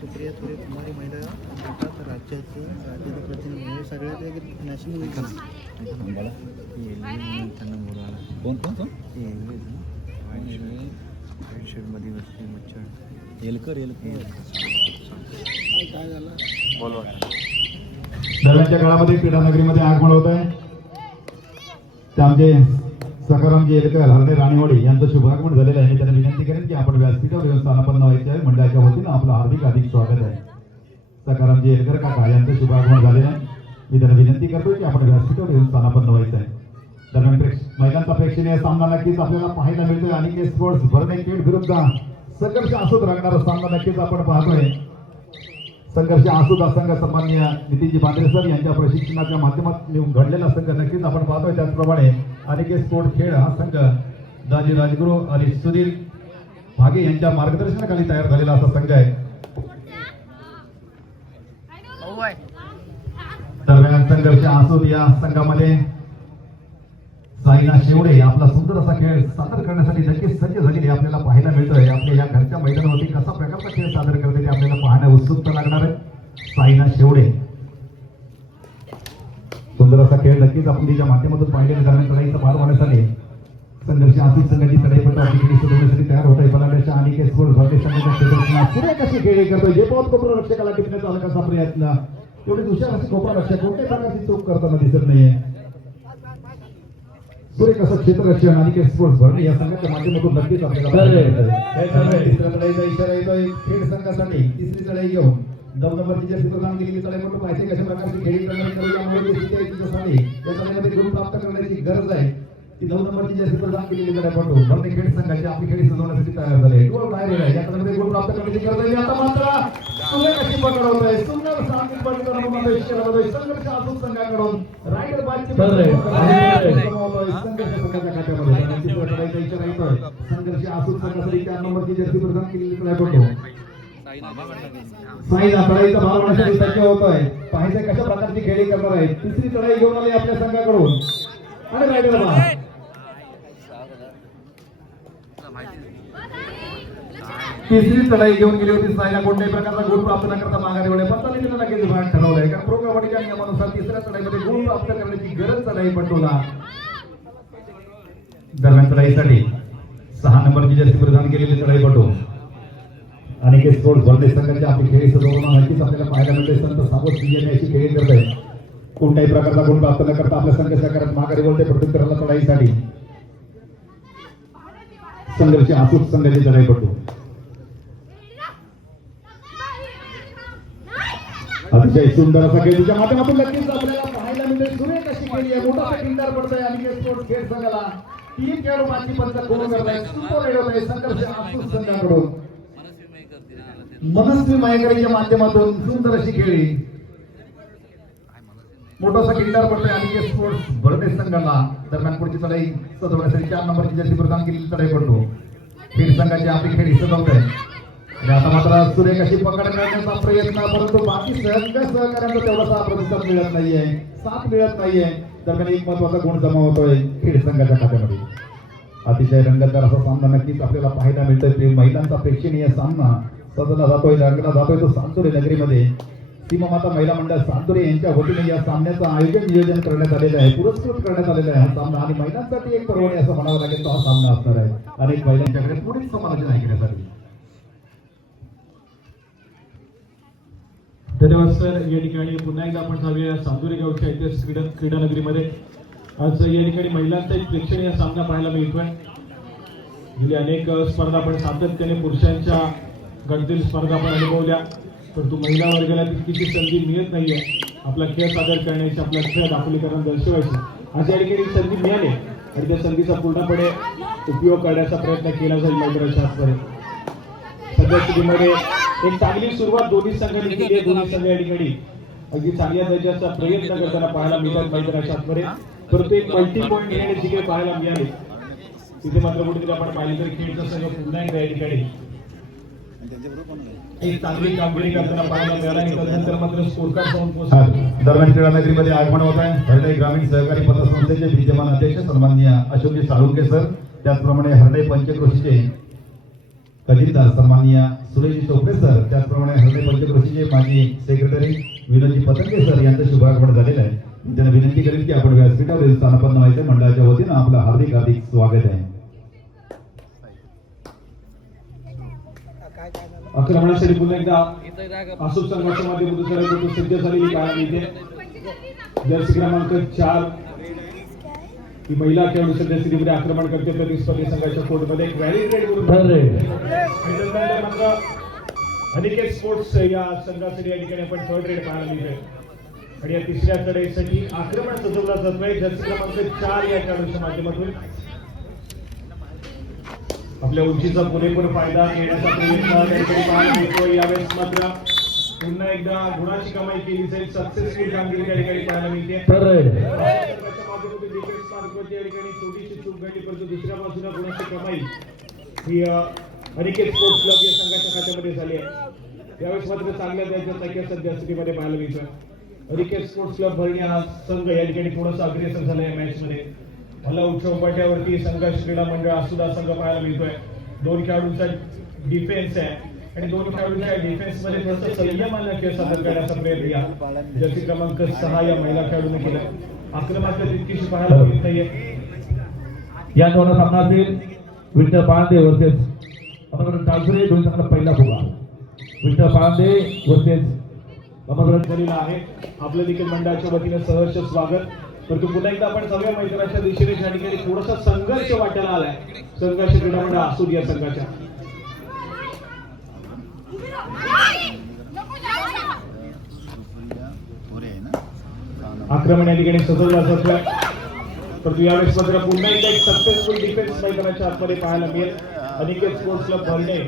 सुप्रिया थोडे कुमारी महिला गटात राज्याचे प्रतिनिधी हे सगळ्यात एक नॅशनल त्यांना बोलवायला कोण कोण कोण व्हाईट शर्टमध्ये वरती मच्छर येलकर काय झालं बोलवा. दरम्यानच्या काळामध्ये क्रीडानगरीमध्ये आगमन होत आहे. त्यामध्ये सकारामजी येलकर हरणे राणेवाडी यांचं शुभागमन झालेलं आहे. मी त्यांना विनंती करेन की आपण व्यासपीठावर येऊन स्थानापन्न व्हायचे आहे. मंडळाच्या वतीनं आपलं हार्दिक स्वागत आहे. सकारामजी येलकर काका यांचं शुभागमन झालेलं आहे. मी त्यांना विनंती करतो की आपण व्यासपीठावर येऊन स्थानापन्न व्हायचं आहे. दरम्यान महिलांचा प्रेक्षणीय सामना नक्कीच आपल्याला पाहायला मिळतोय. आणि स्पोर्ट्स भरणे विरुद्ध संघर्ष आसूत रंगणारा सामना नक्कीच आपण पाहतोय. संघर्ष आसूत संघ सन्माननीय नितीनजी बांद्रे सर यांच्या प्रशिक्षणाच्या माध्यमातून घडलेला संघ नक्कीच आपण पाहतोय. त्याचप्रमाणे अनेक स्पोर्ट खेळ हा संघ दाजी राजगुरू आणि सुधीर भागे यांच्या मार्गदर्शनाखाली तयार झालेला असा संघ आहे. दरम्यान संघर्ष आसूत या संघामध्ये साईनाथ शेवडे आपला सुंदर असा खेळ सादर करण्यासाठी नक्कीच सज्ज झालेली आपल्याला पाहायला मिळतोय. आपल्या या घरच्या मैदानावरती कसा प्रकारचा खेळ सादर करते ते आपल्याला पाहण्या उत्सुकता लागणार आहे. साईनाथ शेवडे सुंदर असा खेळ नक्कीच आपण तिच्या माध्यमातून पाहिलेला. दरम्यान लढाईचा भार होण्यासाठी संघर्ष आसूत संघाची लढाईपट्टा सोडवण्यासाठी तयार होत आहे. फलांड्याच्या आणि केसपूर भारतीय संघाच्या क्षेत्रात सुरेख कशी खेळी करतोय. जे बहुत कोपरा रक्षकाला टिपण्याचा आला कसा प्रयत्न तेवढी हुशार अशी कोपरा रक्षक कोणत्याही प्रकारची चूक करताना दिसत नाहीये. सुरेख असं क्षेत्ररक्षण आणि स्पोर्ट्स भरणे या संघाच्या माध्यमातून नक्कीच आपल्याला तिसऱ्या लढाईचा इशारा येतोय खेळ संघासाठी. तिसरी लढाई घेऊन 9 नंबरची जर्सी प्रदान केलेली लढाई म्हणून पाहिजे कशा प्रकारची खेळी त्याच्यासाठी या लढाईमध्ये गुण प्राप्त करण्याची गरज आहे. ती 9 नंबरची जर्सी प्रदान केलेली लढाई म्हणून भरणे खेळ संघाची आपली खेळी सजवण्यासाठी तयार झाले. गोल बाहेर आहे. या लढाईमध्ये गुण प्राप्त करण्याची गरज आहे. आता मात्र सुरेख अशी पकड होत आहे. सुंदर सामने पडतो संघर्ष आसूत संघाकडून रायडर बाजची संघर्ष आसूत संघासाठी 4 नंबरची जर्सी प्रदान केलेली लढाई पडतो. साईना लढाईचा भार होण्यासाठी सज्ज होतोय. पाहायचं कशा प्रकारची खेळी करणार आहे. तिसरी लढाई घेऊन आली आपल्या संघाकडून आणि रायडर बार तिसरी लढाई घेऊन गेली होती. साईना कोणत्याही प्रकारचा गुण प्राप्त न करता माघारी वळले. 45 नक्कीच भाग ठरवलंय. कारण प्रो कबड्डीच्या नियमानुसार तिसऱ्या लढाईमध्ये गुण प्राप्त करण्याची गरज लढाई पटोला. दरम्यान लढाईसाठी 6 नंबरची जर्सी प्रदान केलेली लढाई पटो आणि के स्पोर्ट्स भरणे संघाची आपली खेळी सजवणं नक्कीच आपल्याला पाहायला मिळते. संत साबोत सिंह अशी खेळी करत आहे. कोणत्याही प्रकारचा गुण प्राप्त न करता आपल्या संघ सहकार्यात माघारी वळते. प्रत्युत्तराला लढाईसाठी संघर्ष आसूत संघाची लढाई पटो. अतिशय सुंदर असा खेळ तिच्या माध्यमातून नक्कीच आपल्याला पाहायला मिळते. सुरेख अशी खेळी आहे. मोठा किंदार पडतोय आणि के स्पोर्ट्स खेळ संघाला 3 खेळाडू बाकी पंच गुण करतायत. सुपर होत आहे संघर्ष आसूत संघाकडून. मनस्वी मायकरीच्या माध्यमातून सुंदर अशी खेळी. मोठासा किंदार पडतोय आणि के स्पोर्ट्स भरणे संघाला. दरम्यान पुढची लढाई सजवण्यासाठी 4 नंबरची जर्सी प्रदान केलेली लढाई पडतो. खेळ संघाची आपली खेळी सजवत आहे. आणि आता मात्र सुरेख अशी पकड करण्याचा प्रयत्न परंतु बाकी सहकार्यांचा तेवढासा प्रतिसाद मिळत नाहीये. साथ मिळत नाहीये. दरम्यान एक महत्वाचा गुण जमा होतोय खेळ संघाच्या खात्यामध्ये. अतिशय रंगतदार असा सामना नक्कीच आपल्याला पाहायला मिळतोय. महिलांचा प्रेक्षणीय सामना सजवला जातोय रंगला जातोय तो सांतोरे नगरीमध्ये. सीमामाता महिला मंडळ सांतोरे यांच्या वतीने या सामन्याचं नियोजन करण्यात आलेलं आहे. पुरस्कृत करण्यात आलेला आहे हा सामना. आणि महिलांसाठी एक पर्वणी असं म्हणावं लागेल तो हा सामना असणार आहे. अनेक महिलांच्याकडे पुढील समालोचन ऐकण्यासाठी. धन्यवाद सर. या ठिकाणी पुन्हा एकदा आपण जाऊया सांदोरी गावच्या ऐतिहासिक क्रीडा नगरीमध्ये. आज या ठिकाणी महिलांचा एक प्रेक्षणीय सामना पाहायला मिळतोय. गेली अनेक स्पर्धा आपण सातत्याने पुरुषांच्या गणतील स्पर्धा आपण अनुभवल्या परंतु महिला वर्गाला तितकीची संधी मिळत नाहीये आपला खेळ सादर करण्याची आपला खेळ दाखवलीकरण दर्शवायची. आज या ठिकाणी संधी मिळाली आणि त्या संधीचा पूर्णपणे उपयोग करण्याचा प्रयत्न केला जाईल मैदानाच्या आतमध्ये. सध्या स्थितीमध्ये एक चांगली सुरुवात दोन्ही संघांनी केली आहे. दोन्ही संघ या ठिकाणी अगदी चांगल्या दर्जाचा प्रयत्न करताना पाहायला मिळतात मैदानाच्या आतमध्ये. परंतु एक मल्टी पॉईंट घेण्याची काही पाहायला मिळाले तिथे मात्र कुठेतरी आपण पाहिलं तर खेळचा संघ पुन्हा एकदा या ठिकाणी एक चांगली कामगिरी करताना पाहायला मिळाला आणि त्यानंतर मात्र स्कोर कार्ड जाऊन पोहोचला. दरम्यान क्रीडा नगरीमध्ये आगमन होत आहे. हरडे ग्रामीण सहकारी पतसंस्थेचे विद्यमान अध्यक्ष सन्माननीय अशोकजी साळुंके सर. त्याचप्रमाणे हरडे पंचक्रोशीचे खजिनदार सन्माननीय सुरेशजी चोपडे सर, त्याचप्रमाणे हरणे पंचक्रोशीचे माजी सेक्रेटरी विनोदजी पतंगे सर यांचं शुभागमन झालेलं आहे. मी त्यांना विनंती करेन की आपण व्यासपीठावर स्थानापन्न व्हायचं. मंडळाच्या वतीनं आपलं हार्दिक हार्दिक स्वागत आहे. आक्रमणासाठी पुन्हा एकदा आसूड संघाच्या माध्यमातून सज्ज झालेली काळा इथे जर्सी क्रमांक 4 ही महिला खेळाडू सध्या स्थितीमध्ये आक्रमण करते प्रतिस्पर्धी संघाच्या कोर्टमध्ये एक व्हॅलिड रेड मात्र अनिकेत स्पोर्ट्स या संघासाठी या ठिकाणी आपण थर्ड रेड पाहायला मिळतोय. आणि या तिसऱ्या लढाईसाठी आक्रमण सजवला जातोय जर्सी क्रमांक 4 या खेळाडूच्या माध्यमातून. आपल्या उंचीचा पुरेपूर फायदा घेण्याचा प्रयत्न त्या ठिकाणी पाहायला मिळतोय. यावेळेस मात्र पुन्हा एकदा गुणाची कमाई केली जाईल. सक्सेसफुल कामगिरी त्या ठिकाणी पाहायला मिळते. या ठिकाणी छोटीशी चूक घडली, परंतु दुसऱ्या बाजूला गुणाची कमाई ही अनिकेत स्पोर्ट्स क्लब या संघाच्या खात्यामध्ये झाली आहे. यावेळेस मात्र चांगल्या त्याच्या सध्या स्थितीमध्ये पाहायला मिळतोय. अनिकेत स्पोर्ट्स क्लब भरणी हा संघ या ठिकाणी थोडासा अग्रेसर झाला या मॅच मध्ये. मला उच्चपाट्यावरती संघर्ष क्रीडा मंडळ आसुदा संघ पाहायला मिळतोय. 2 खेळाडूंचा डिफेन्स आहे आणि 2 खेळाडूंच्या डिफेन्स मध्ये थोडंसं संयमानं खेळ सादर करण्याचा प्रयत्न या जर्सी क्रमांक 6 या महिला खेळाडूने केला. आक्रमणात तितकीशी पाहायला मिळत नाहीये. या दोन सामन्यातील विठ्ठल पांडे वर्सेस अमरनाथ टाळसरे दोन पहिला फुगा. विठ्ठल पांडे वर्सेस अमरनाथ झालेला आहे. आपलं देखील मंडळाच्या वतीने सहर्ष स्वागत. परंतु पुन्हा एकदा आपण सगळ्या मैदानाच्या दिशेने या ठिकाणी थोडासा संघर्ष वाटायला आलाय संघर्ष क्रीडा मंडळ आसूद या संघाच्या. आक्रमण या ठिकाणी सजवला जातोय. परंतु यावेळेस मात्र पुन्हा एकदा एक सक्सेसफुल डिफेन्स मैदानाच्या आतमध्ये पाहायला मिळेल. अनिकेत स्पोर्ट्स क्लब भरणे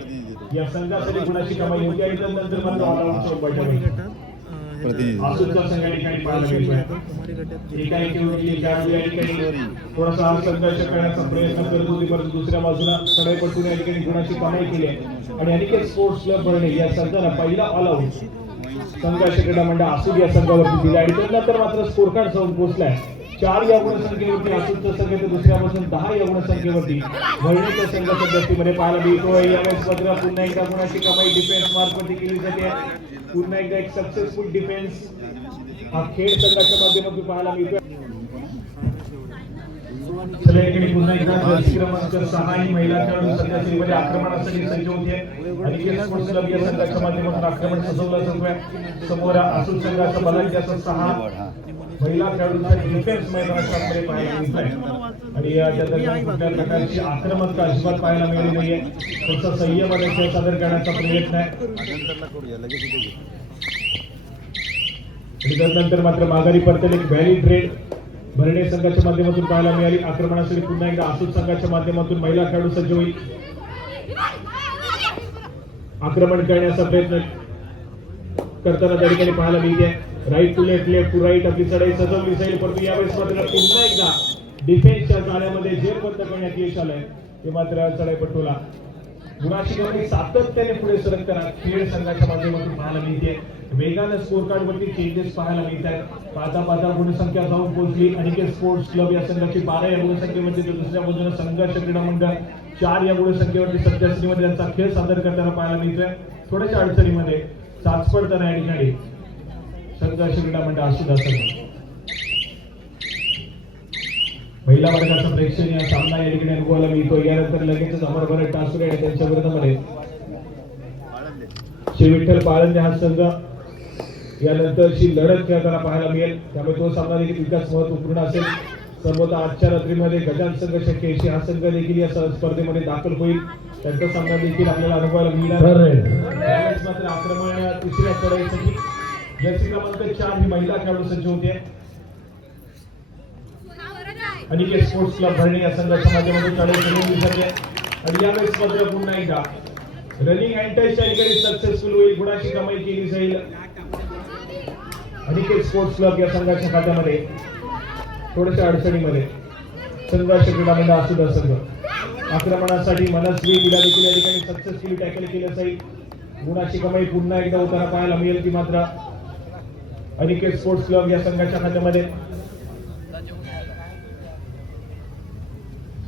या संघासाठी गुणाची कमाई होती आणि त्यानंतर मात्र ऑलराऊंड आसूदचा संघ या ठिकाणी पाहायला मिळतोय. थोडासा संघर्ष करण्याचा प्रयत्न करत होती, परंतु दुसऱ्या बाजूला सडाईपट्टून या ठिकाणी गुणाची कमाई केली आहे आणि अनिकेत स्पोर्ट्स क्लब भरणे या संघाला पहिला ऑलआउट संघर्ष क्रीडा मंडळ आसूद या संघावरती दिला आणि त्यानंतर मात्र स्कोर कार्ड जाऊन पोहोचलाय. 4 या गुणसंख्येवरती आसूदचा संघ तर दुसऱ्या बाजून 10 या गुणसंख्येवरती भरणीच्या संघाच्या दस्तीमध्ये पाहायला मिळतोय. यावेळेस मात्र पुन्हा एकदा गुणाची कमाई डिफेन्स मार्फत केली जाते. पुन्हा एकदा एक सक्सेसफुल डिफेन्स हा खेळ संघाच्या माध्यमातून पाहायला मिळतोय. चला इकडे पुन्हा एकदा जर्सी क्रमांक 6 ही महिला खेळाडू सध्या सीमेमध्ये आक्रमणासाठी सज्ज होते. अनिकेत स्पोर्ट्स क्लब या संघाच्या माध्यमातून आक्रमण सजवलं जातोय. समोर आसूद संघाचा बलाढ्याचा 6 महिला खेळाडूंचा डिफेन्स मैदानाच्या आतमध्ये पाहायला मिळतोय आणि या दरम्यान कुठल्या प्रकारची आक्रमकता अजिबात पाहायला मिळाली नाहीये. त्याचा संयमाने खेळ सादर करण्याचा प्रयत्न आहे आणि त्यानंतर मात्र माघारी परत एक व्हॅलिड रेड भरणे संघाच्या माध्यमातून पाहायला मिळाली. आक्रमणासाठी पुन्हा एकदा आसूद संघाच्या माध्यमातून महिला खेळाडू सज्ज होईल. आक्रमण करण्याचा प्रयत्न करताना त्या ठिकाणी पाहायला मिळते. Right to left, left to right आपली चढाई सजवली जाईल, परंतु यावेळेस मात्र पुन्हा एकदा डिफेन्सच्या जाळ्यामध्ये जे बंद करण्यात यश आलंय ते मात्र चढाईपट्टूला गुणाची कमाई सातत्याने पुढे सरकताना खेळ संघाच्या माध्यमातून पाहायला मिळते. वेगानं स्कोर कार्ड वरती चेंजेस पाहायला मिळत आहेत. पाहता गुणसंख्या जाऊन पोहोचली. अनिकेत स्पोर्ट्स क्लब या संघाची 12 या गुणसंख्येमध्ये तर दुसऱ्या बाजूला संघर्ष क्रीडा मंडळ 4 या गुणसंख्येवरती सध्या स्थितीमध्ये त्यांचा खेळ सादर करताना पाहायला मिळतोय. थोड्याशा अडचणीमध्ये चाचपडताना या ठिकाणी संघर्ष क्रीडा मंडळ आसूद संघ. महिला वर्गाचा प्रेक्षणीय सामना या ठिकाणी अनुभवायला मिळतो. यानंतर लगेचच अमरभरत टासुरे आणि त्यांच्या विरोधामध्ये श्री विठ्ठल पाळंदे हा संघ यानंतरची लढत खेळताना पाहायला मिळेल. त्यामुळे तो सामना देखील तितकाच महत्वपूर्ण असेल. सर्वता आजच्या रात्रीमध्ये गजान संघ शक्य हा संघ देखील या स्पर्धेमध्ये दाखल होईल. त्यांचा सामना देखील आपल्याला अनुभवायला मिळणार. यावेळेस मात्र आक्रमण तिसऱ्या चढाईसाठी जर्सी क्रमांक 4 ही महिला खेळाडू सज्ज होते. अनिकेत स्पोर्ट्स क्लब भरणे या संघाच्या माध्यमातून चढाई केली जाते आणि यावेळेस मात्र पुन्हा एकदा रनिंग अँड टचच्या ठिकाणी सक्सेसफुल होईल. गुणाची कमाई केली जाईल अनिकेत स्पोर्ट्स क्लब या संघाच्या खात्यामध्ये. थोड्याशा अडचणीमध्ये संघर्ष क्रीडा मंडळ आसूद संघ. आक्रमणासाठी मनस्वी क्रीडा देखील या ठिकाणी सक्सेसफुली टॅकल केलं जाईल. गुणाची कमाई पुन्हा एकदा होताना पाहायला मिळेल ती मात्र अनिकेत स्पोर्ट्स क्लब या संघाच्या खात्यामध्ये.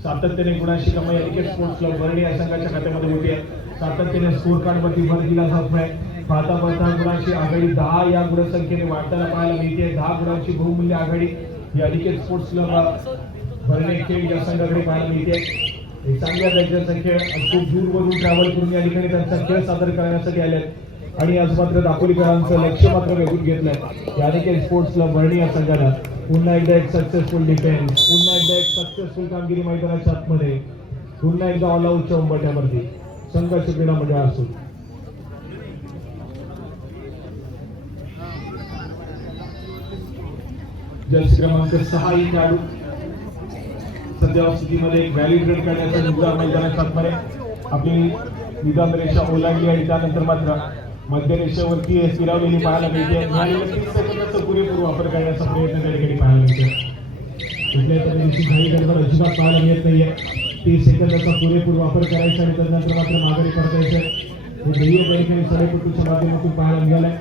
सातत्याने गुणाची कमाई अनिकेत स्पोर्ट्स क्लब भरणे या संघाच्या खात्यामध्ये होती आहे. सातत्याने स्कोर कार्ड वरती भर दिला जात आहे. पाहता गुणांची आघाडी 10 या गुणसंख्येने वाढताना पाहायला मिळते. 10 गुणांची बहुमूल्य आघाडी या अनिकेत स्पोर्ट्स क्लब भरणे खेळ या संघाकडे पाहायला मिळते. एक चांगल्या दर्जाचा खेळ खूप दूरवरून ट्रॅव्हल करून या ठिकाणी त्यांचा खेळ सादर करण्यासाठी आले आणि आज मात्र दापोलीकरांचं लक्ष मात्र वेधून घेतलंय. या अनिकेत स्पोर्ट्स क्लब भरणे या संघाला पुन्हा एकदा एक सक्सेसफुल डिफेन्स, पुन्हा एकदा एक सक्सेसफुल कामगिरी मैदानाच्या आतमध्ये, पुन्हा एकदा ऑल आउटच्या उंबरठ्यावरती संघर्ष क्रीडा मंडळ असो. जर्सी क्रमांक 6 ही खेळाडू सध्या स्थितीमध्ये एक व्हॅलिड रेड करण्याचा निदान मैदानाच्या आतमध्ये आपली निदान रेषा ओलांडली आणि त्यानंतर मात्र मध्य रेषेवरती फिरवलेली पाहायला मिळते. 30 सेकंदाचा पुरेपूर वापर करण्याचा प्रयत्न त्या ठिकाणी पाहायला मिळतो. कुठल्या तऱ्हेची घाई गडबड अजिबात पाहायला मिळत नाहीये. 30 सेकंदाचा पुरेपूर वापर करायचा आणि त्यानंतर मात्र माघारी परतायचे. हे ध्येय त्या ठिकाणी सडेपटूच्या माध्यमातून पाहायला मिळालंय.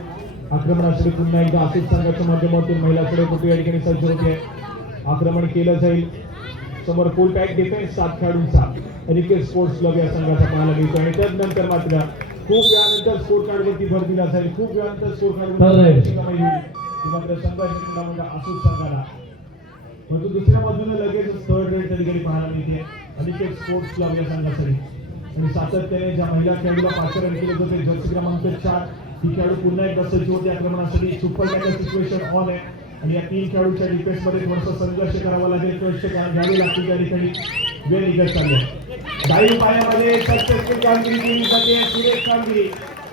आक्रमणासाठी पुन्हा एकदा आसिफ संघाच्या माध्यमातून महिला सडेपटू या ठिकाणी सज्ज होते. आक्रमण केलं जाईल. समोर फुल पॅक डिफेन्स 7 खेळाडूंचा अनिकेत स्पोर्ट्स क्लब या संघाचा पाहायला मिळतो आणि त्यानंतर मात्र खूप वेळानंतर स्कोर कार्ड वरती भर दिला जाईल. खूप वेळानंतर स्कोर कार्ड मात्र संघर्ष क्रीडा मंडळ आसूस संघाला. परंतु दुसऱ्या बाजूने लगेच थर्ड रेड त्या ठिकाणी पाहायला मिळते अनिकेत स्पोर्ट्स क्लब या संघासाठी आणि सातत्याने ज्या महिला खेळाडूला पाचारण केले होते जर्सी क्रमांक 4 ही खेळाडू पुन्हा एकदा सज्ज होते आक्रमणासाठी. सुपर टॅकल सिच्युएशन ऑन आहे आणि या 3 खेळाडूच्या डिफेन्स मध्ये थोडासा संघर्ष करावा लागेल. कष्ट घ्यावे लागतील त्या ठिकाणी वेळ निघत चालली आहे. डावी पायामध्ये सक्सेसफुल कामगिरी केली जाते. सुरेश कामगिरी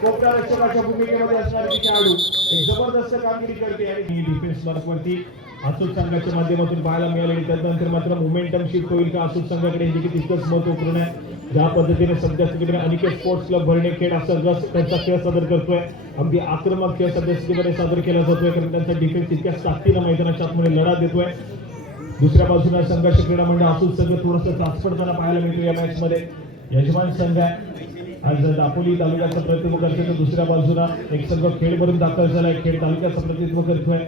कोपरा रक्षकाच्या भूमिकेमध्ये असणारी ती खेळाडू एक जबरदस्त कामगिरी करते आणि डिफेन्स वर्कवरती आसूस संघाच्या माध्यमातून पाहायला मिळाले. त्यानंतर मात्र मोमेंटम शिफ्ट होईल का आसूस संघाकडे हे देखील तितकंच महत्वपूर्ण आहे. ज्या पद्धतीने सध्या स्थितीकडे अनिकेत स्पोर्ट्स क्लब भरणे खेळ असं त्यांचा खेळ सादर करतोय. अगदी आक्रमक खेळ सध्या स्थितीमध्ये सादर केला जातोय कारण त्यांचा डिफेन्स इतक्या ताकदीनं मैदानाच्या आतमध्ये लढा देतोय. दुसऱ्या बाजूला संघर्ष क्रीडा मंडळ आसूस संघ थोडंसं त्रासपडताना पाहायला मिळतो या मॅच मध्ये. यजमान संघ आहे आज दापोली तालुक्याचं प्रतिनिधित्व करतोय तर दुसऱ्या बाजूला एक संघ खेळ भरून दाखल झालाय. खेळ तालुक्याचं प्रतिनिधित्व करतोय.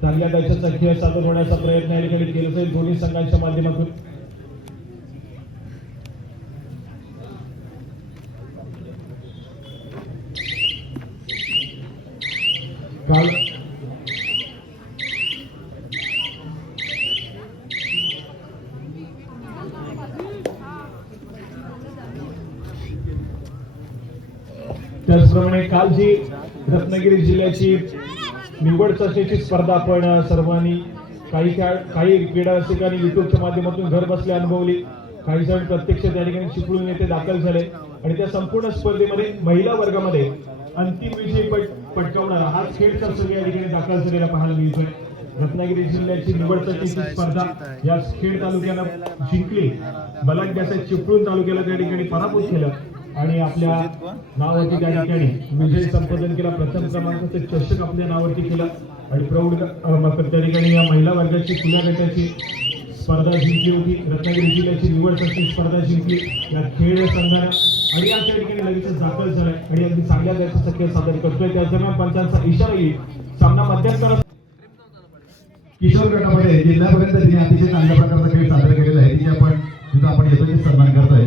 चांगल्या दर्जाचा खेळ सादर होण्याचा प्रयत्न या ठिकाणी केला जाईल दोन्ही संघांच्या माध्यमातून. काल त्याचप्रमाणे काल जी रत्नागिरी जिल्ह्याची निवड चाचणीची स्पर्धा आपण सर्वांनी काही क्रीडा रसिकांनी युट्यूबच्या माध्यमातून घर बसल्या अनुभवली. काही जण प्रत्यक्ष त्या ठिकाणी चिपळूण येथे दाखल झाले आणि त्या संपूर्ण स्पर्धेमध्ये महिला वर्गामध्ये अंतिम विजय पटकावणारा हा खेळचा संघ या ठिकाणी दाखल झालेला पाहायला मिळतोय. रत्नागिरी जिल्ह्याची निवड चाचणीची स्पर्धा या खेड तालुक्याला जिंकली. बलाढ्याच्या चिपळूण तालुक्याला त्या ठिकाणी पराभूत केलं आणि आपल्या नावावरती त्या ठिकाणी विजय संपादन केला. प्रथम क्रमांकाचे चषक आपल्या नावावरती केलं आणि प्रौढ त्या ठिकाणी या महिला वर्गाची खुल्या गटाची स्पर्धा जिंकली होती. रत्नागिरी जिल्ह्याची निवड चाचणी स्पर्धा जिंकली या खेळ संघाने आणि या ठिकाणी लगेच दाखल झालाय आणि अगदी चांगल्या दर्जाचा खेळ सादर करतोय. त्या दरम्यान पंचांचा इशारा येईल सामना मध्यंतरात. किशोर गटामध्ये जिल्ह्यापर्यंत तिने अतिशय चांगल्या प्रकारचा खेळ सादर केलेला आहे. तिचा आपण येतोय सन्मान करतोय.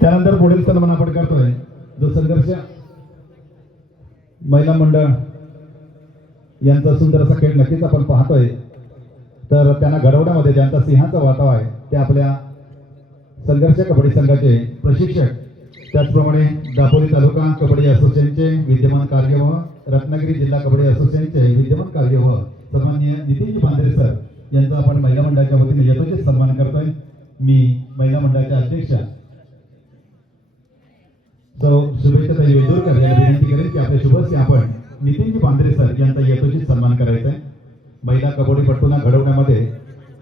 त्यानंतर पुढील सन्मान आपण करतोय जो संघर्ष महिला मंडळ यांचा सुंदर असा खेळ नक्कीच आपण पाहतोय. तर त्यांना घडवण्यामध्ये ज्यांचा सिंहाचा वाटा आहे ते आपल्या संघर्ष कबड्डी संघाचे प्रशिक्षक त्याचप्रमाणे दापोली तालुका कबड्डी असोसिएशनचे विद्यमान कार्यवाह, रत्नागिरी जिल्हा कबड्डी असोसिएशनचे विद्यमान कार्यवाह सन्माननीय नितीनजी पांढरे सर यांचा आपण महिला मंडळाच्या वतीने यथोचित सन्मान करतोय. मी महिला मंडळाच्या अध्यक्षा सौ शुभेच्छाताई वेदूरकर यांना विनंती करेन की आपल्या शुभस्य आपण नितीनजी पांढरे सर यांचा यथोचित सन्मान करायचा आहे. महिला कबड्डीपटूंना घडवण्यामध्ये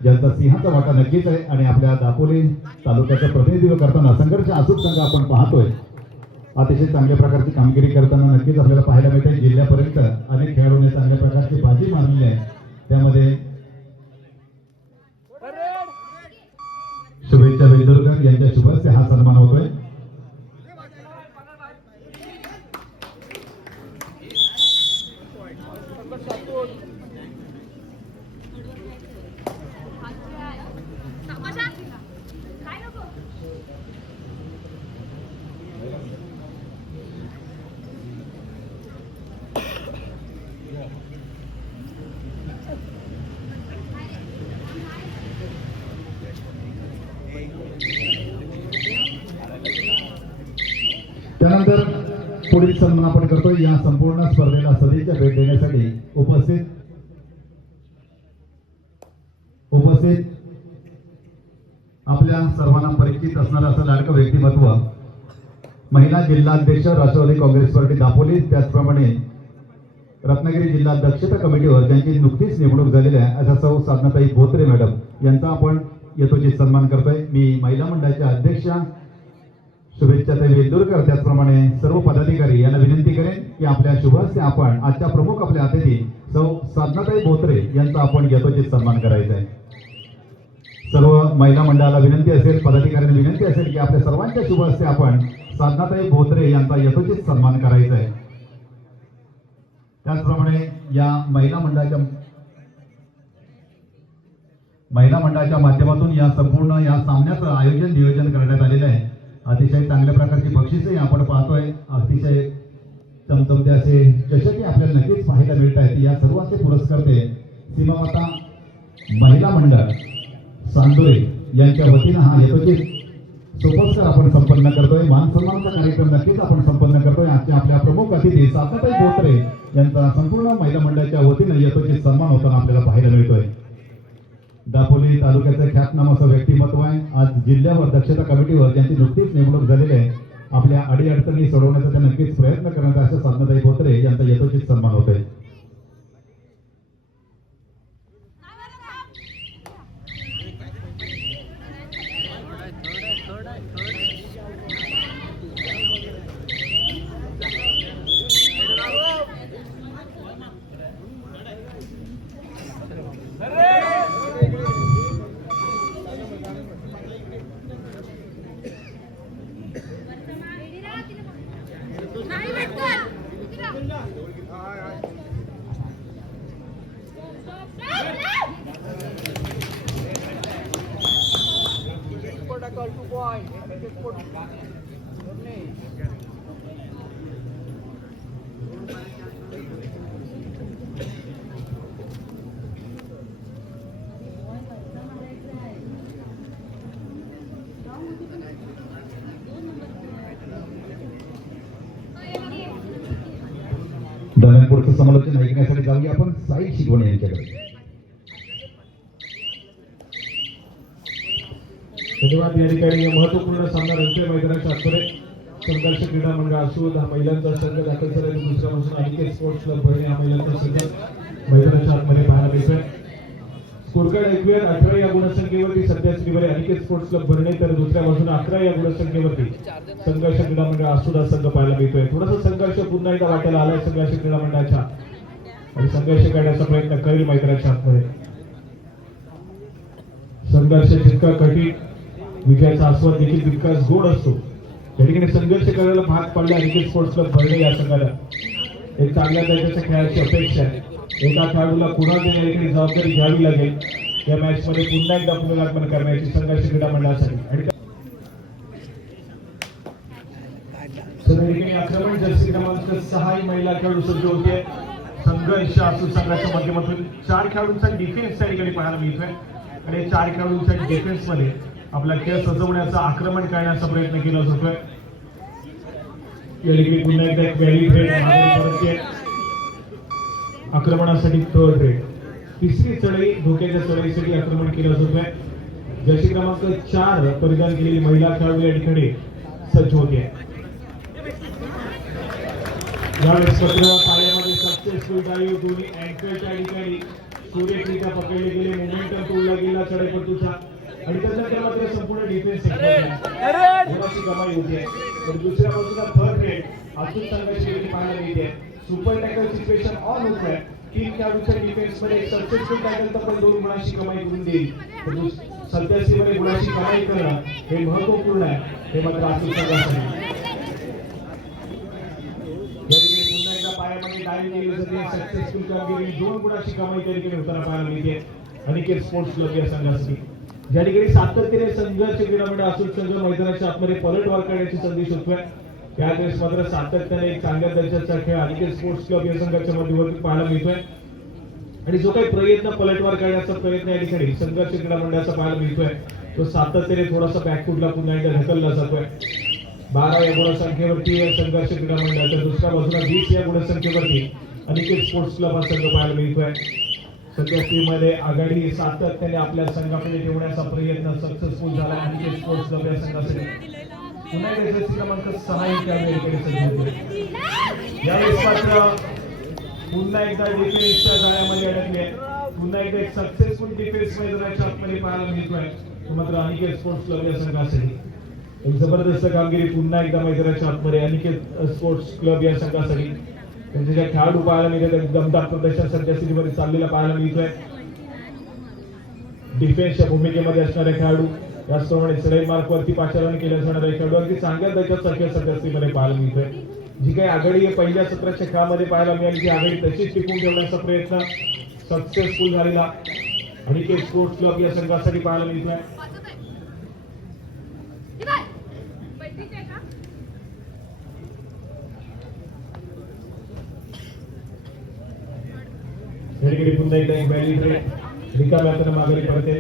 ज्यांचा सिंहाचा वाटा नक्कीच आहे आणि आपल्या दापोली तालुक्याचं प्रतिनिधित्व करताना संघर्ष अचूक संघ आपण पाहतोय. अतिशय चांगल्या प्रकारची कामगिरी करताना नक्कीच आपल्याला पाहायला मिळते. जिल्ह्यापर्यंत अनेक खेळाडूंनी चांगल्या प्रकारची बाजी मारलेली आहे. त्यामध्ये शुभेच्छा वेदूरकर यांच्या शुभस्य हा सन्मान होतोय. त्यानंतर पुढील सन्मान आपण करतोय. या संपूर्ण स्पर्धेला सदिच्छा भेट देण्यासाठी उपस्थित आपल्या सर्वांना परिचित असणारं असं लाडकं व्यक्तिमत्व, महिला जिल्हाध्यक्ष राष्ट्रवादी काँग्रेस पार्टी दापोली, त्याचप्रमाणे रत्नागिरी जिल्हा दक्षता कमिटीवर ज्यांची नुकतीच नेमणूक झालेली आहे अशा सौ साधनाताई बोत्रे मॅडम यांचा आपण यथोचित सन्मान करतोय. मी महिला मंडळाच्या अध्यक्षा शुभेच्छाताई वेदूरकर त्याचप्रमाणे सर्व पदाधिकारी यांना विनंती करेन की आपल्या शुभस्य आपण आजच्या प्रमुख आपल्या अतिथी सौ साधनाताई बोत्रे यांचा आपण यथोचित सन्मान करायचा आहे. सर्व महिला मंडळाला विनंती असेल, पदाधिकाऱ्यांना विनंती असेल की आपल्या सर्वांच्या शुभस्य आपण साधनाताई बोत्रे यांचा यथोचित सन्मान करायचा आहे. त्याचप्रमाणे या महिला मंडळाच्या माध्यमातून या संपूर्ण या सामन्याचं आयोजन नियोजन करण्यात आलेलं आहे. अतिशय चांगल्या प्रकारची बक्षिसे आपण पाहतोय. अतिशय चमचमते असे चषकही आपल्याला नक्कीच पाहायला मिळत आहेत. या सर्वांचे पुरस्कर्ते सीमामाता महिला मंडळ चांदोरे यांच्या वतीनं हा यथोचित सुपुरस्कार आपण संपन्न करतोय. मान सन्मानाचा कार्यक्रम नक्कीच आपण संपन्न करतोय. आजच्या आपल्या प्रमुख अतिथी साधनाताई बोत्रे यांचा संपूर्ण महिला मंडळाच्या वतीनं यथोचित सन्मान होताना आपल्याला पाहायला मिळतोय. दापोली तालुक्याचं ख्यातनाम असं व्यक्तिमत्व आहे. आज जिल्ह्यावर दक्षता कमिटीवर ज्यांची नुकतीच नेमणूक झालेली आहे. आपल्या अडीअडचणी सोडवण्याचा त्या नक्कीच प्रयत्न करण्याचा अशा साधनाताई बोत्रे यांचा यथोचित सन्मान होतोय. दरम्यान पुढचं समालोचन ऐकण्यासाठी जाऊया आपण साई शिगवणे यांच्याकडे. धन्यवाद. या ठिकाणी महत्वपूर्ण सामना रंगते मैदानाच्या आतमध्ये संघर्ष क्रीडा मंडळ असूद हा महिलांचा संघ दाखल झाला. दुसऱ्या बाजूला अनिकेत स्पोर्ट्स क्लब भरणे हा महिलांचा संघ मैदानाच्या आतमध्ये पाहायला मिळतोय. स्कोरकार्ड ऐकूया. 18 या गुणसंख्येवरती सध्या श्रीवरे अनिकेत स्पोर्ट्स क्लब भरणे, तर दुसऱ्या बाजूला 11 या गुणसंख्येवरती संघर्ष क्रीडा मंडळ असूद हा संघ पाहायला मिळतोय. थोडासा संघर्ष पुन्हा एकदा वाटायला आलाय संघर्ष क्रीडा मंडळाच्या आणि संघर्ष करण्याचा प्रयत्न करेल मैदानाच्या आतमध्ये. संघर्ष जितका कठीण विजयाचा आस्वाद देखील तितकाच गोड असतो. त्या ठिकाणी संघर्ष करायला भाग पडला अनिकेत स्पोर्ट्स क्लब भरणे या संघाला. एक चांगल्या दर्जाच्या खेळाची अपेक्षा आहे. एका खेळाडूला पुन्हा देण्याची जबाबदारी घ्यावी लागेल या मॅच मध्ये पुन्हा एकदा पुनरागमन करण्याची संघर्ष क्रीडा मंडळासाठी. आणि आक्रमण जर्सी क्रमांक 6 महिला खेळाडू सज्ज होते. संघर्ष असू संघाच्या माध्यमातून 4 खेळाडूंचा डिफेन्स त्या ठिकाणी पाहायला मिळतोय आणि 4 खेळाडूंच्या डिफेन्स मध्ये आपला खेळ सजवण्याचा, आक्रमण करण्याचा प्रयत्न केला जातोय. या ठिकाणी पुन्हा एकदा एक व्हॅली रेड आक्रमणासाठी थर्ड रेड, तिसरी चढाई धोक्याच्या चढाईसाठी आक्रमण केलं जात आहे. जर्सी क्रमांक 4 परिधान केलेली महिला खेळाडू या ठिकाणी सज्ज होते. यावेळेस पायामध्ये सक्सेसफुल ड्राईव्ह, दोन्ही अँकरच्या ठिकाणी सुरेखरित्या पकडले गेले, मोमेंटम तोडला गेला चढाईपटूचा आणि त्यानंतर मात्र संपूर्ण डिफेन्स सेक्टरची कमाई होती आहे. तर दुसऱ्या बाजूला थर्ड रेड अजून संघर्ष पाहायला मिळते. सुपर टॅकल सिच्युएशन ऑन होत आहे. 3 खेळाडूच्या डिफेन्स मध्ये एक सक्सेसफुल टॅकल तर पण 2 गुणांची कमाई करून देईल. सध्याची गुणांची कमाई करणं हे महत्वपूर्ण आहे, हे मात्र अजून संघर्ष. या ठिकाणी पुन्हा एकदा पायामध्ये डायव्ह केली जाते. सक्सेसफुल कामगिरी 2 गुणांची कमाई त्या ठिकाणी होताना पाहायला मिळते अनिकेत स्पोर्ट्स क्लब या संघासाठी. ज्या ठिकाणी सातत्याने संघर्ष क्रीडा मंडळ असून संघ मैदानाच्या आतमध्ये पलटवार करण्याची संधी शोधतोय. त्यावेळेस मात्र सातत्याने एक चांगल्या दर्जाचा खेळ अनिकेत स्पोर्ट्स क्लब या संघाच्या मध्यवर्ती पाहायला मिळतोय आणि जो काही प्रयत्न पलटवार करण्याचा प्रयत्न या ठिकाणी संघर्ष क्रीडा मंडळाचा पाहायला मिळतोय तो सातत्याने थोडासा बॅकफुटला पुन्हा एकदा ढकलला जातोय. 12 या गुणसंख्येवरती संघर्ष क्रीडा मंडळाच्या दुसऱ्या बाजूला 20 या गुणसंख्येवरती अनिकेत स्पोर्ट्स क्लब हा संघ पाहायला मिळतोय. सध्या टीममध्ये आघाडी सातत्याने आपल्या संघाकडे ठेवण्याचा प्रयत्न सक्सेसफुल झाला अनिकेत स्पोर्ट्स क्लब या संघासाठी. पुन्हा एकदा जर्सी क्रमांक 6 या वेळेकडे सज्ज होते. यावेळेस मात्र पुन्हा एकदा डिफेन्सच्या जाळ्यामध्ये अडकले. पुन्हा एकदा एक सक्सेसफुल डिफेन्स मैदानाच्या आतमध्ये पाहायला मिळतोय मात्र अनिकेत स्पोर्ट्स क्लब या संघासाठी. एक जबरदस्त कामगिरी पुन्हा एकदा मैदानाच्या आतमध्ये अनिकेत स्पोर्ट्स क्लब या संघासाठी. त्यांचे ज्या खेळाडू पाहायला मिळतात दमदार प्रदर्शन सध्या स्थितीमध्ये चाललेला पाहायला मिळतोय. डिफेन्सच्या भूमिकेमध्ये असणारे खेळाडू, त्याचप्रमाणे चढाई मार्कवरती पाचारण केल्या जाणारे खेळाडू अगदी चांगल्या दर्जाचा खेळ सध्या स्थितीमध्ये पाहायला मिळतोय. जी काही आघाडी पहिल्या सत्राच्या खेळामध्ये पाहायला मिळाली ती आघाडी तशीच टिकून ठेवण्याचा प्रयत्न सक्सेसफुल झालेला अनिकेत स्पोर्ट्स क्लब या संघासाठी पाहायला मिळतोय. पुन्हा एकदा एक व्हॅली रेड रिकाम्या हाताने माघारी पडते.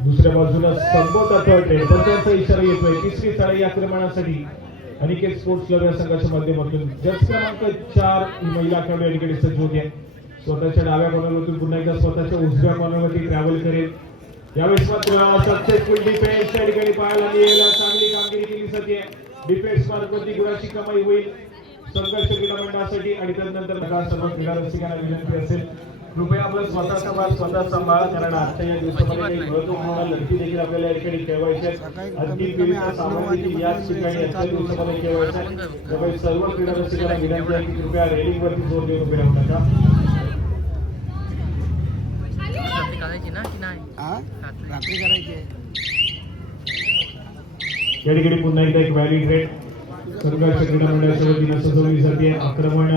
दुसऱ्या बाजूला संपवता थर्ड रेड, पंचांचा इशारा येतोय. तिसरी चढाई आक्रमणासाठी अनिकेत स्पोर्ट्स क्लब या संघाच्या माध्यमातून जर्सी क्रमांक 4 ही महिला खेळाडू या ठिकाणी सज्ज होते. स्वतःच्या डाव्या कॉर्नरवरतून पुन्हा एकदा स्वतःच्या उजव्या कॉर्नरवरती ट्रॅव्हल करेल. यावेळेस मात्र सक्सेसफुल डिफेन्स या ठिकाणी पाहायला मिळेल. चांगली कामगिरी केली जाते. डिफेन्स मार्कवरती गुणाची कमाई होईल संघर्ष क्रीडा मंडळासाठी आणि त्यानंतर सर्व क्रीडा रसिकांना विनंती असेल कृपया आपलं स्वतःचा भाग स्वतः सांभाळ, कारण आजच्या या दिवसामध्ये काही महत्त्वपूर्ण लढती देखील आपल्याला या ठिकाणी खेळवायच्या आहेत. अगदी क्रीडा सामने देखील याच ठिकाणी आजच्या दिवसामध्ये खेळवायचे आहेत. त्यामुळे सर्व क्रीडा रसिकांना विनंती आहे की कृपया रेलिंगवरती जोर देऊन उभे राहू नका. या ठिकाणी पुन्हा एकदा एक व्हॅली रेड संघर्ष क्रीडा मंडळाच्या वतीने सजवली जाते. आक्रमण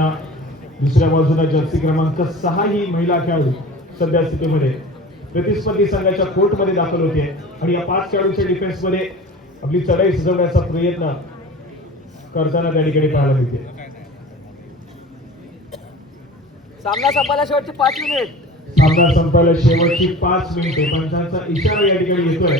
दुसऱ्या बाजूला जर्सी क्रमांक 6 ही महिला खेळाडू सध्या स्थितीमध्ये प्रतिस्पर्धी संघाच्या कोर्टमध्ये दाखल होते आणि या 5 खेळाडूच्या डिफेन्स मध्ये आपली चढाई सजवण्याचा प्रयत्न करताना त्या ठिकाणी पाहायला मिळते. सामना संपायला शेवटची 5 मिनिट. सामना संपायला शेवटची 5 मिनिटे. पंचांचा इशारा या ठिकाणी येतोय.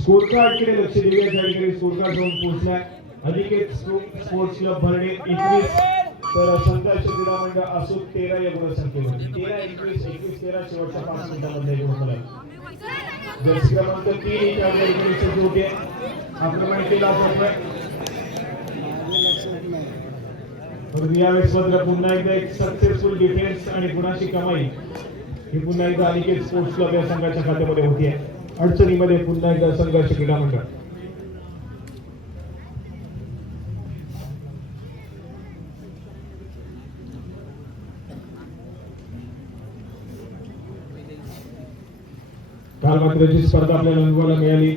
स्कोर कार्डकडे लक्ष देऊया. त्या ठिकाणी स्कोर कार्ड जाऊन पोहोचलाय अनिकेत स्पोर्ट्स क्लब भरणे 21 तर संघर्ष क्रीडा मंडळ असो 13 या गुणसंख्येमध्ये 13, 21, 21, 13 शेवटच्या 5 मिनिटांमध्ये गुण झाला. जर्सी क्रमांक 3 त्या ठिकाणी सज्ज होते. आक्रमण केला जातोय. यावेळेस मात्र पुन्हा एकदा एक सक्सेसफुल डिफेन्स आणि गुणाची कमाई ही पुन्हा एकदा अनिकेत स्पोर्ट्स क्लब या संघाच्या खात्यामध्ये होती. अडचणीमध्ये पुन्हा एकदा संघर्ष क्रीडा मंडळ. काल मात्र जी स्पर्धा आपल्याला अनुभवायला मिळाली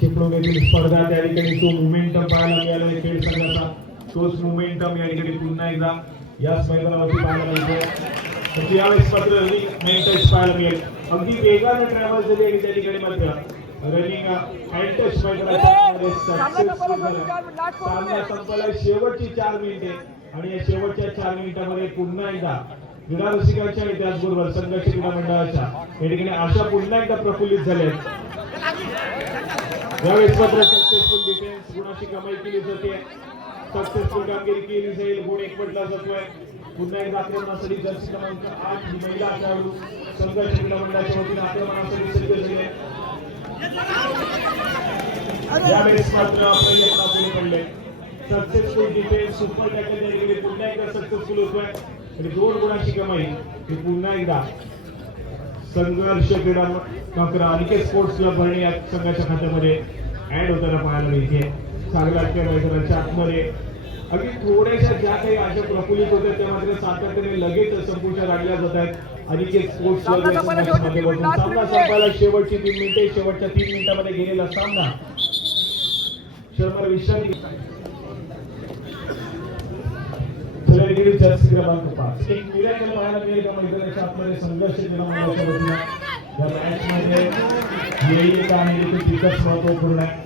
चिपळूण येथील स्पर्धा, त्या ठिकाणी तो मोमेंटम पाहायला मिळाला खेळ संघाचा. तोच मोमेंटम या ठिकाणी पुन्हा एकदा याच मैदानावरती पाहायला मिळतोय. यावेळेस मात्र रनिंग टच पाहायला मिळेल. अगदी वेगाने ट्रॅव्हल झाली आणि त्या ठिकाणी मात्र रनिंग हँड टच मैदानामध्ये सामना संपायला शेवटची 4 मिनिटे आणि या शेवटच्या 4 मिनिटांमध्ये पुन्हा एकदा क्रीडा रसिकांच्या आणि त्याचबरोबर संघर्ष क्रीडा मंडळाच्या या ठिकाणी आशा पुन्हा एकदा प्रफुल्लित झाल्या. यावेळेस मात्र सक्सेसफुल डिफेन्स गुणाची कमाई केली जाते. सक्सेसफुल कामगिरी केली जाईल. गुण एक पटला जातोय. पुन्हा एकदा आक्रमणासाठी जर्सी क्रमांक 8 ही महिला खेळाडू संघर्ष क्रीडा मंडळाच्या वतीने आक्रमणासाठी सज्ज झाले. यावेळेस मात्र प्रयत्न पुढे पडले. सक्सेसफुल डिफेन्स सुपर टॅकल या ठिकाणी पुन्हा एकदा सक्सेसफुल होतोय आणि 2 गुणांची कमाई ही पुन्हा एकदा संघर्ष क्रीडा अनिकेत स्पोर्ट्स क्लब भरणे या संघाच्या खात्यामध्ये ऍड होताना पाहायला मिळते. चांगल्या मैदानाच्या आतमध्ये अगदी थोड्याशा ज्या काही आशा प्रफुल्लित होत्या त्या मात्र सातत्याने लगेच संपुष्टात आणल्या जात आहेत. अनिकेत स्पोर्ट्स क्लब या संघाच्या माध्यमातून सामना संपायला शेवटची 3 मिनिटे. शेवटच्या 3 मिनिटांमध्ये गेलेला सामना शर्मा विश्रांती जर्सी क्रमांक 5 एक मिराकल पाहायला मिळेल का मैदानाच्या आतमध्ये संघर्ष क्रीडा मंडळाच्या वतीने या मॅच मध्ये येईल का आणि इथे तितकंच महत्वपूर्ण आहे.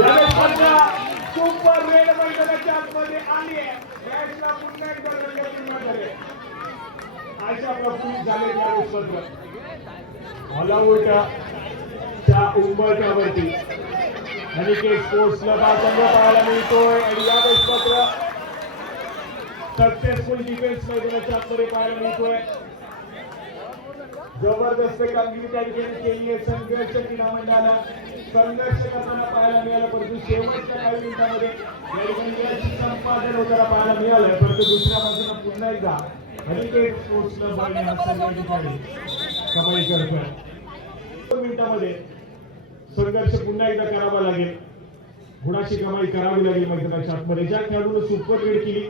यावेळेस मात्र सुपर रेड मैदानाच्या आतमध्ये आली आहे. मॅचला पुन्हा एकदा रंगत निर्माण झाले. आशा प्रफुल्लित झाले यावेळेस मात्र ऑलआउटच्या उंबरठ्यावरती अनिकेत स्पोर्ट्स क्लब हा संघ पाहायला मिळतोय आणि यावेळेस मात्र सक्सेसफुल डिफेन्स मैदानाच्या आतमध्ये पाहायला मिळतोय. जबरदस्त कामगिरी त्या ठिकाणी केली आहे संघर्ष क्रीडा मंडळाला. संघर्ष करताना पाहायला मिळालं परंतु शेवटच्या काही मिनिटांमध्ये या ठिकाणी याची संपादन होताना पाहायला मिळालं. परंतु दुसऱ्या बाजूला पुन्हा एकदा अनिकेत स्पोर्ट्स क्लब हा संघ ठिकाणी कमाई करतोय. 2 मिनिटांमध्ये संघर्ष पुन्हा एकदा करावा लागेल. गुणाची कमाई करावी लागेल मैदानाच्या आतमध्ये. ज्या खेळाडूने सुपर रेड केली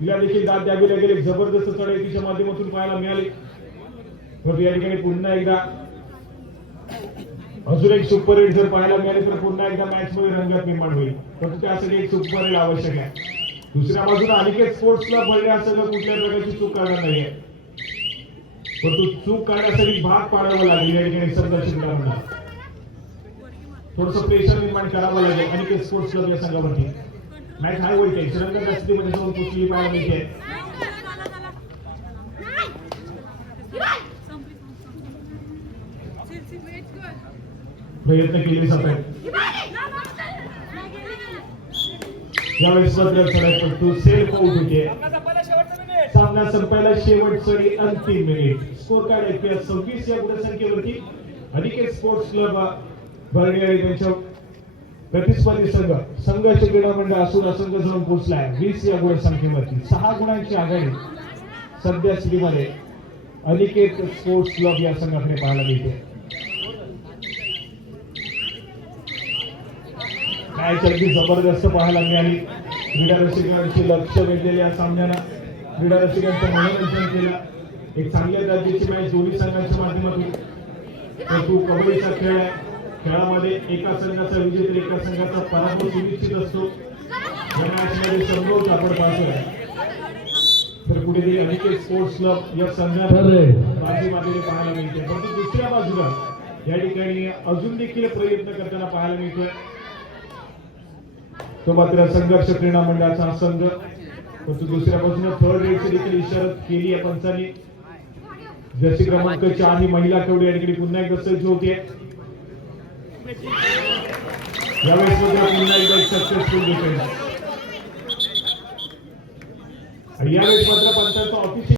तिला देखील दाद द्यावी लागेल. एक जबरदस्त चढाईच्या माध्यमातून पाहायला मिळाली. परंतु या ठिकाणी पुन्हा एकदा अजून एक सुपर रेड जर पाहायला मिळाली तर पुन्हा एकदा मॅच मध्ये रंगत निर्माण होईल. परंतु त्यासाठी एक सुपर रेड आवश्यक आहे. दुसऱ्या बाजूला अनिकेत स्पोर्ट्स क्लब भरणे हा सगळं कुठल्याही प्रकारची चूक करणार नाहीये. परंतु चूक करण्यासाठी भाग पाडावं लागेल. या ठिकाणी संघर्ष क्रीडा मंडळ थोडंसं प्रेशर निर्माण करावं लागेल अनिकेत स्पोर्ट्स क्लब या संघावरती. मॅच हाय होईल आहे. श्रीलंका स्थितीमध्ये जाऊन कुठली पाहायला मिळते. प्रयत्न केले जात आहेत. यावेळेस मात्र परंतु सेल्फ आउट होते. सामना संपायला शेवटची अंतिम मिनिट. स्कोर कार्ड आहे 26 या गुणसंख्येवरती अनिकेत स्पोर्ट्स क्लब भरणे आणि त्यांच्या प्रतिस्पर्धी संघ संघर्ष क्रीडा मंडळ असून संघ जाऊन पोहोचलाय 20 या गुणसंख्येवरती. 6 गुणांची आघाडी सध्या स्थितीमध्ये अनिकेत स्पोर्ट्स क्लब या संघाकडे पाहायला मिळते. मॅच अगदी जबरदस्त पाहायला मिळाली. क्रीडा रसिकांचे लक्ष वेधलेले या सामन्याला क्रीडा रसिकांचं मनोरंजन केलं. एक चांगल्या दर्जाची मॅच दोन्ही संघांच्या माध्यमातून. परंतु कबड्डीचा खेळ आहे. खेळामध्ये एका संघाचा विजय तर एका संघाचा पराभव सुनिश्चित असतो. या मॅच मध्ये संभवत आपण पाहतोय तर कुठेतरी अनिकेत स्पोर्ट्स क्लब या संघाला बाजी मारलेली पाहायला मिळते. परंतु दुसऱ्या बाजूला या ठिकाणी अजून देखील प्रयत्न करताना पाहायला मिळतोय तो मात्र संघर्ष क्रीडा मंडळाचा संघ. परंतु दुसऱ्या बाजूने थर्ड रेडची देखील इशारत केली आहे पंचांनी. जर्सी क्रमांक 4 ही महिला खेळाडू या ठिकाणी पुन्हा एकदा सज्ज होते. यावेळेस पुन्हा एकदा सक्सेसफुल डिफेन्स आणि यावेळेस मात्र पंचांचा ऑफिस